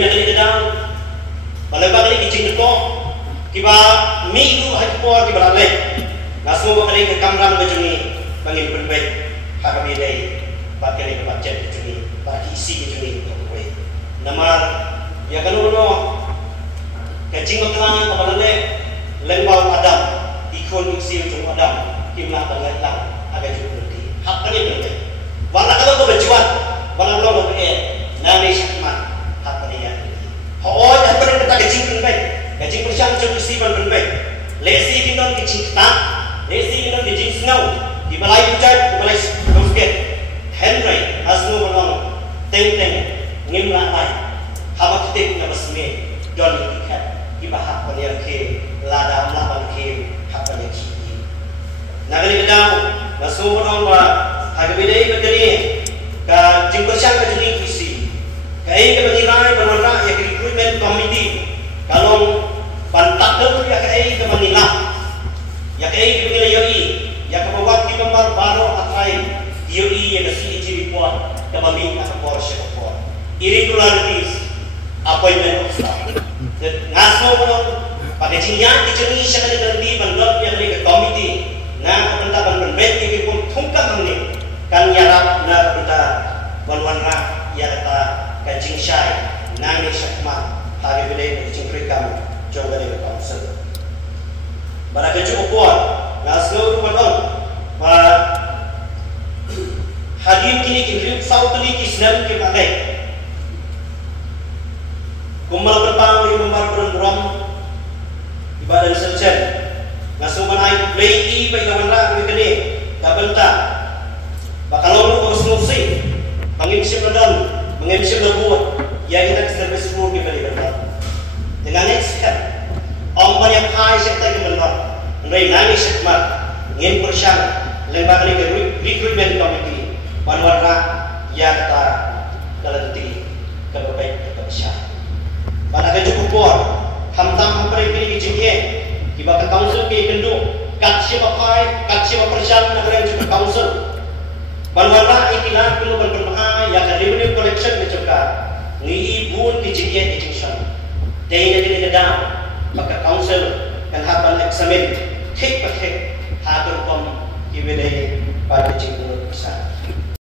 ini nak kita dah balai ni kicing itu kiba minggu hajpor kiba lalai nasu bakal ke kamram bejuni bangin berbaik hak kami dai bakal ke budget bejuni bagi isi bejuni koi namar ya kalau no kacing bakal lalai lembau adam ikon isi ujung adam kimlah banget lang agak juga berarti hak kami berbaik warna kalau tu berjuang warna lo nami syakmat hak kami ya oh dah pernah kita kacing berbaik kacing persiang cukup sipan berbaik lesi kita kacing tak lesi kita kacing snow di balai hujan di balai basket Henry asnu menong teng ngimla ai haba kita punya besme don ikat di bahak paniar ke lada melawan ke hak paniar ki nagari kedau asnu menong ba hagbidai begini ka jing persiang ka jenis isi kai ke penilai berwarna ya recruitment committee kalau bantak dulu ya kai ke penilai ya kai ke penilai yoi ya ke bawat ki membar baru atrai yoi ya ke CEG report ke bami ka Porsche report irregularities appointment of staff ngaso mo pakai jinyan ki jenis siya ka nanti bandot yang ke committee na pentaban berbet ki pun tungkap ni kan yarap na kita wanwanra ya ta kacing syai nang ni syakmat hari bidai kacing krikam coba dari council bara keju kuat naslo rumadon pa hadim kini kini sautli kisnam ke pakai kumbal berpang di membar berenduram ibadah selesai ngaso manai play pai lawanra kini kabenta bakal lu konsumsi pengimsi badan mengimsi berbuat ya kita servis semua kita dibentuk dengan next step om banyak hai sekta dibentuk mulai nami sekmat ngin persyang lembaga recruitment committee panwarna ya kata galanti kebaik kebersah pada kecukup buat hamtam hampir ini kecilnya kiba ke council ke kenduk kat siapa persyang negara yang cukup council panwarna ikilah perlu